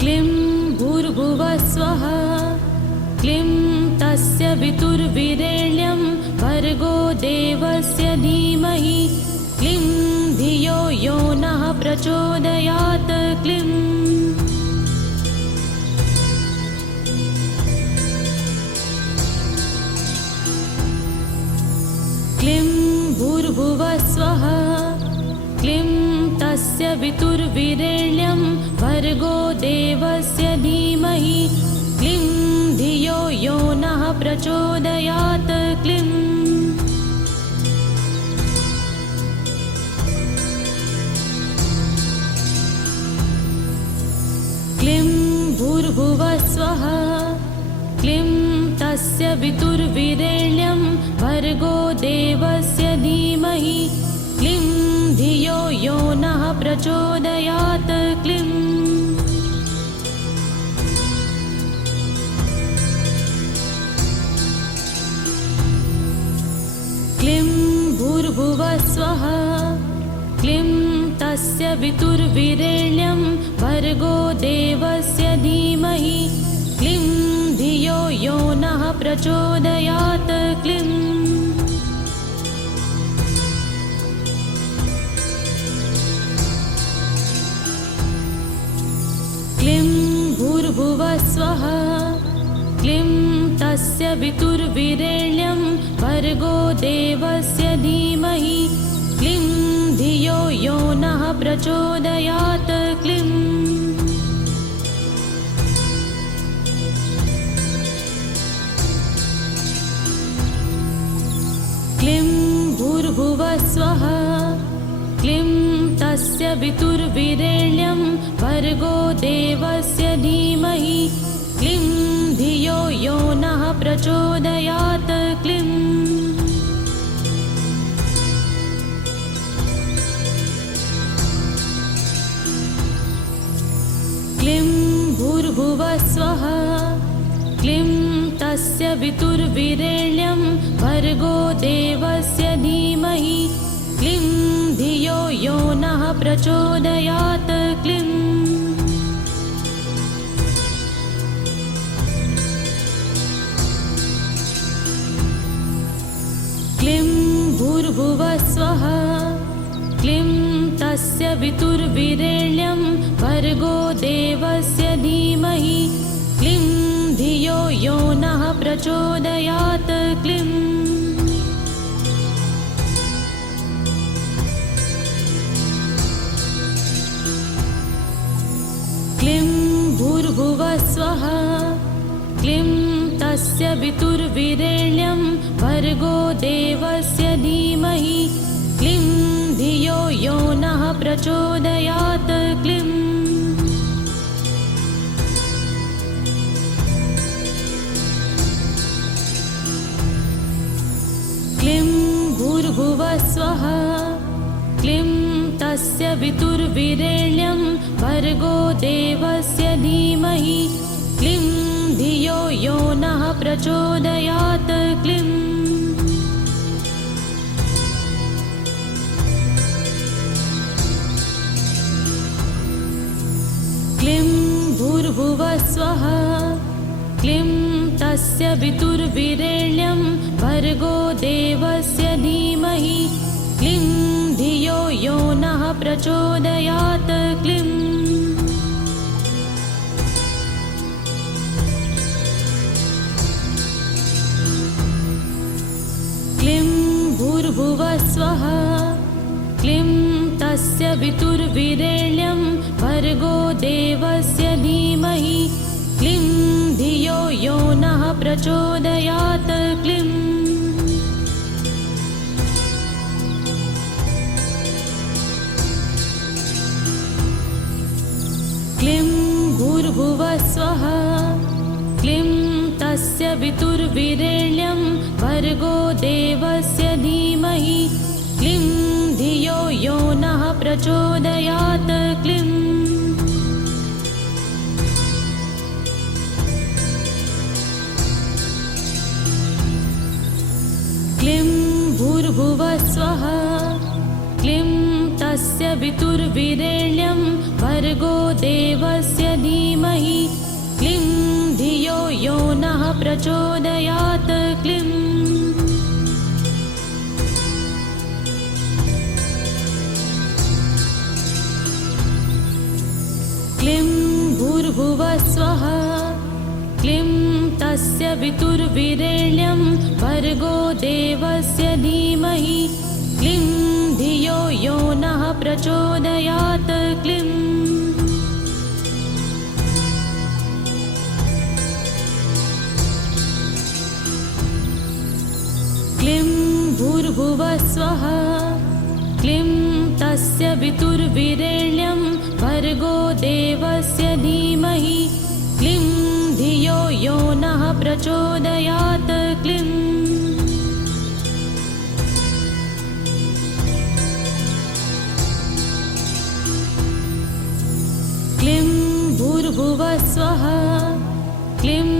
क्लीं भूर्भुवः स्वः क्लीं तस्य वितुर्वीरेण्यं भर्गो देवस्य धीमहि क्लीं धियो यो नः प्रचोदयात् क्लीं क्लीं भूर्भुवः स्वः क्लीं तस्य वितुर्वीरेण्यं भर्गो देवस्य धीमहि क्लीं धियो यो नः प्रचोदयात् क्लीं क्लीं भूर्भुवः स्वः क्लीं तस्य वितुर्वीरेण्यं भर्गो देवस्य धीमहि क्लीं धियो यो नः प्रचोदयात् क्लीं क्लीं भूर्भुवः स्वः क्लीं तस्य वितुर्वीरेण्यं भर्गो देवस्य धीमहि क्लीं धियो यो नः प्रचोदयात् क्लीं क्लीं भूर्भुवः स्वः क्लीं तस्य वितुर्वीरेण्यं भर्गो देवस्य धीमहि क्लीं धियो यो नः प्रचोदयात् क्लीं क्लीं भूर्भुवः स्वः क्लीं तस्य वितुर्वीरेण्यं भर्गो देवस्य धीमहि क्लीं धियो यो नः प्रचोदयात् क्लीं क्लीं भूर्भुवः स्वः क्लीं तस्य वितुर्वीरेण्यं भर्गो देवस्य धीमहि क्लीं धियो यो नः प्रचोदयात् क्लीं क्लीं भूर्भुवः स्वः क्लीं तस्य वितुर्वीरेण्यं भर्गो देवस्य धीमहि क्लीं धियो यो नः प्रचोदयात् क्लीं क्लीं भूर्भुवः स्वः क्लीं तस्य वितुर्वीरेण्यं भर्गो देवस्य धीमहि क्लीं धियो यो नः प्रचोदयात् क्लीं क्लीं भूर्भुवः स्वः क्लीं तस्य वितुर्वीरेण्यं भर्गो देवस्य धीमहि क्लीं धियो यो नः प्रचोदयात् क्लीं क्लीं भूर्भुवः स्वः क्लीं तस्य वितुर्वीरेण्यं भर्गो देवस्य धीमहि क्लीं धियो यो नः प्रचोदयात् क्लीं क्लीं भूर्भुवः स्वः क्लीं तस्य वितुर्वीरेण्यं भर्गो देवस्य धीमहि क्लीं धियो यो नः प्रचोदयात् क्लीं क्लीं भूर्भुवः स्वः क्लीं तस्य वितुर्वीरेण्यं भर्गो देवस्य धीमहि क्लीं धियो यो नः प्रचोदयात् क्लीं क्लीं भूर्भुवः स्वः क्लीं तस्य वितुर्वीरेण्यं भर्गो देवस्य धीमहि क्लीं धियो यो नः प्रचोदयात् क्लीं क्लीं भूर्भुवः स्वः क्लीं तस्य वितुर्विरेण्यं भर्गो देवस्य धीमहि क्लीं धियो यो नः प्रचोदयात् क्लीं क्लीं भूर्भुवः स्वः क्लीं तस्य वितुर्विरेण्यं भर्गो देवस्य धीमहि क्लीं धियो यो नः प्रचोदयात् क्लीं क्लीं भूर्भुवः स्वः क्लीं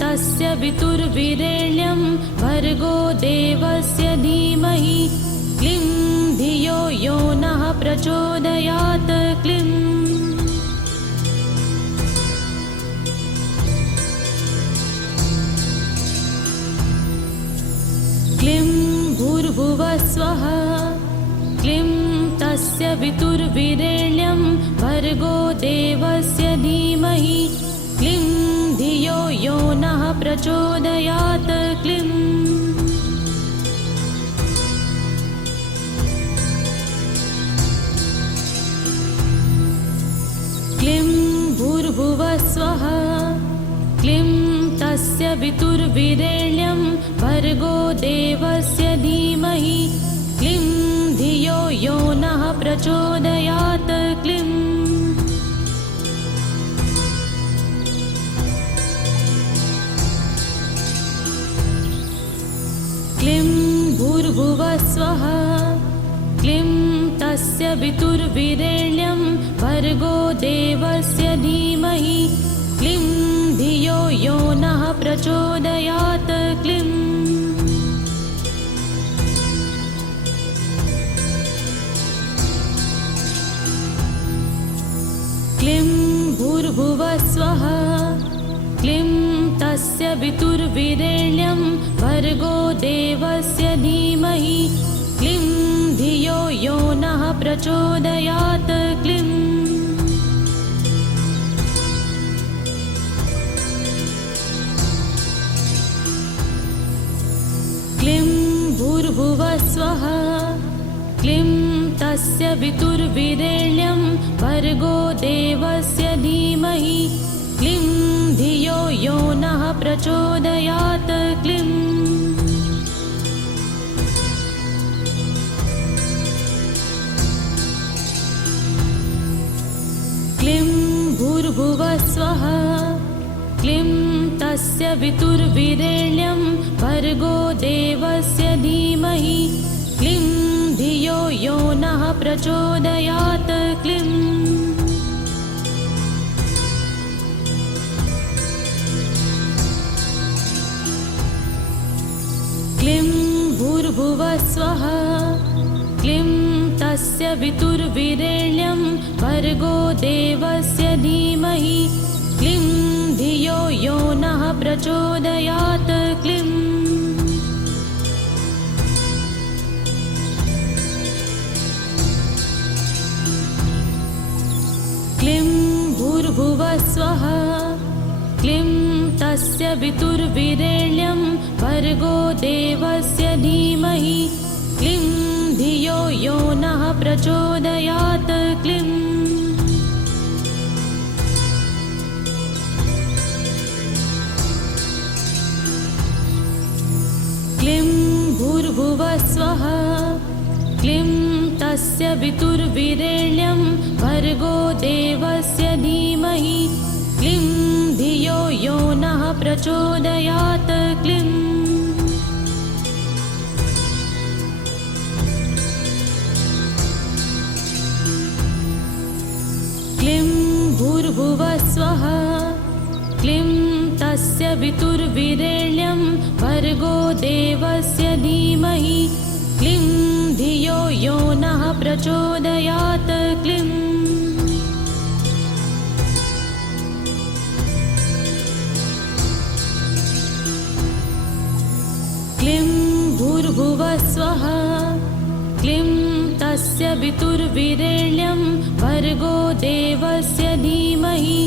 तस्य वितुर्विरेण्यं भर्गो देवस्य धीमहि क्लीं धियो यो नः प्रचोदयात् क्लीं क्लीं भूर्भुवः स्वः क्लीं तस्य वितुर्विरेण्यं भर्गो देवस्य धीमहि क्लीं धियो यो नः प्रचोदयात् क्लीं क्लीं भूर्भुवः स्वः क्लीं तस्य वितुर्विरेण्यं भर्गो देवस्य धीमहि क्लीं धियो यो नः प्रचोदयात् क्लीं क्लीं भूर्भुवः स्वः क्लीं तस्य वितुर्विरेण्यं भर्गो देवस्य धीमहि क्लीं धियो यो नः प्रचोदयात् क्लीं क्लीं भूर्भुवः स्वः क्लीं तस्य वितुर्विरेण्यं भर्गो देवस्य धीमहि क्लीं धियो यो नः प्रचोदयात् क्लीं क्लीं भूर्भुवः स्वः क्लीं तस्य वितुर्विरेण्यं भर्गो देवस्य धीमहि क्लीं धियो यो नः प्रचोदयात् क्लीं क्लीं भूर्भुवः स्वः क्लीं तस्य वितुर्विरेण्यं भर्गो देवस्य धीमहि क्लीं धियो यो नः प्रचोदयात् क्लीं क्लीं भूर्भुवः स्वः क्लीं तस्य वितुर्विरेण्यं भर्गो देवस्य धीमहि क्लीं धियो यो नः प्रचोदयात् क्लीं क्लीं भूर्भुवः स्वः क्लीं तस्य वितुर्विरेण्यं भर्गो देवस्य धीमहि क्लीं धियो यो नः प्रचोदयात् क्लीं क्लीं भूर्भुवः स्वः क्लीं तस्य वितुर्विरेण्यं भर्गो देवस्य धीमहि क्लीं धियो यो नः प्रचोदयात् क्लीं क्लीं भूर्भुवः स्वः क्लीं तस्य वितुर्विरेण्यं भर्गो देवस्य धीमहि क्लीं धियो यो नः प्रचोदयात् क्लीं भूर्भुवः स्वः क्लीं तस्य वितुर्वीरेण्यं भर्गो देवस्य धीमहि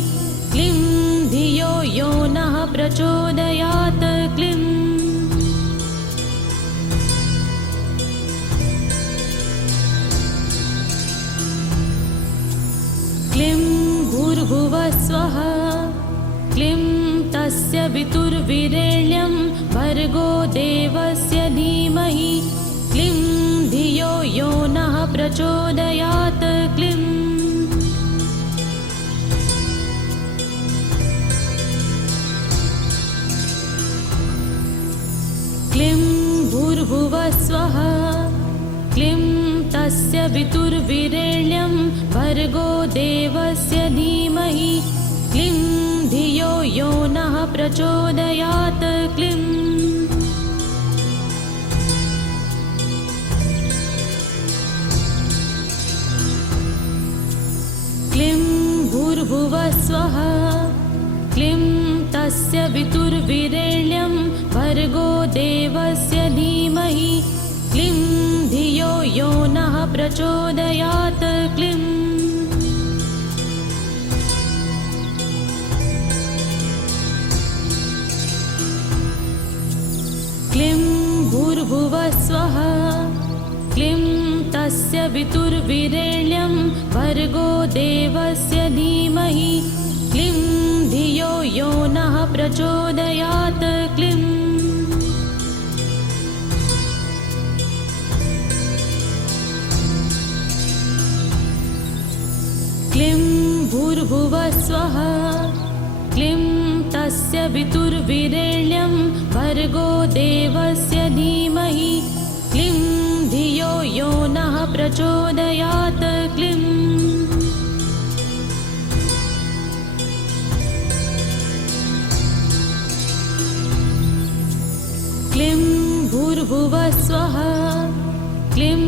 क्लीं धियो यो नः प्रचोदयात् क्लीं क्लीं भूर्भुवः स्वः क्लीं तस्य वितुर्वीरेण्यं भर्गो देवस्य धीमहि क्लीं धियो यो नः प्रचोदयात् क्लीं क्लीं भूर्भुवः स्वः क्लीं तस्य वितुर्वीरेण्यं भर्गो देवस्य धीमहि क्लीं धियो यो नः प्रचोदयात् क्लीं क्लीं भूर्भुवः स्वः क्लीं तस्य वितुर्वीरेण्यं भर्गो देवस्य धीमहि क्लीं धियो यो नः प्रचोदयात् क्लीं क्लीं भूर्भुवः स्वः क्लीं तस्य वितुर्वीरेण्यं भर्गो देवस्य धीमहि क्लीं धियो यो नः प्रचोदयात् क्लीं क्लीं भूर्भुवः स्वः क्लीं तस्य वितुर्वीरेण्यं भर्गो देवस्य धीमहि क्लीं धियो यो नः प्रचोदयात् क्लीं क्लीं भूर्भुवः स्वः क्लीं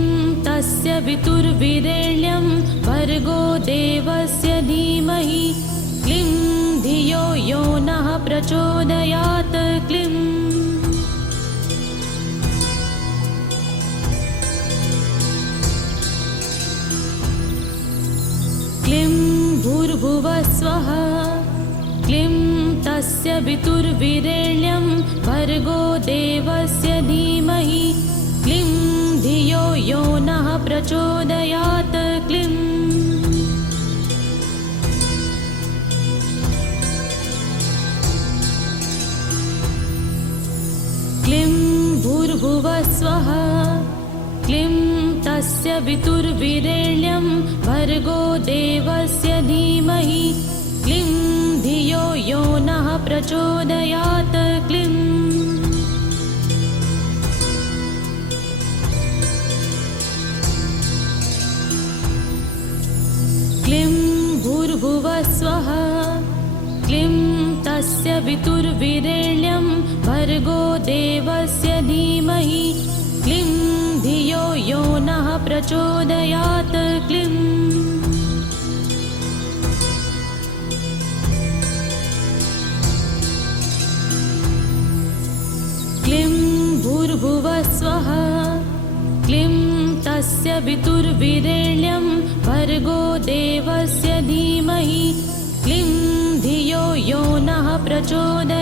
तस्य वितुर्वीरेण्यं भर्गो देवस्य धीमहि क्लीं धियो यो नः प्रचोदयात् क्लीं क्लीं भूर्भुवः स्वः क्लीं तस्य वितुर्वीरेण्यं भर्गो देवस्य धीमहि क्लीं धियो यो नः प्रचोदयात् क्लीं क्लीं भूर्भुवः स्वः क्लीं तस्य वितुर्वीरेण्यं भर्गो देवस्य धीमहि क्लीं धियो यो नः प्रचोदयात् क्लीं क्लीं भूर्भुवः स्वः क्लीं तस्य वितुर्वीरेण्यं भर्गो देवस्य धीमहि क्लीं धियो यो नः प्रचोदयात् क्लीं क्लीं भूर्भुवः स्वः क्लीं तस्य वितुर्वीरेण्यं भर्गो देवस्य धीमहि क्लीं धियो यो नः प्रचोदयात्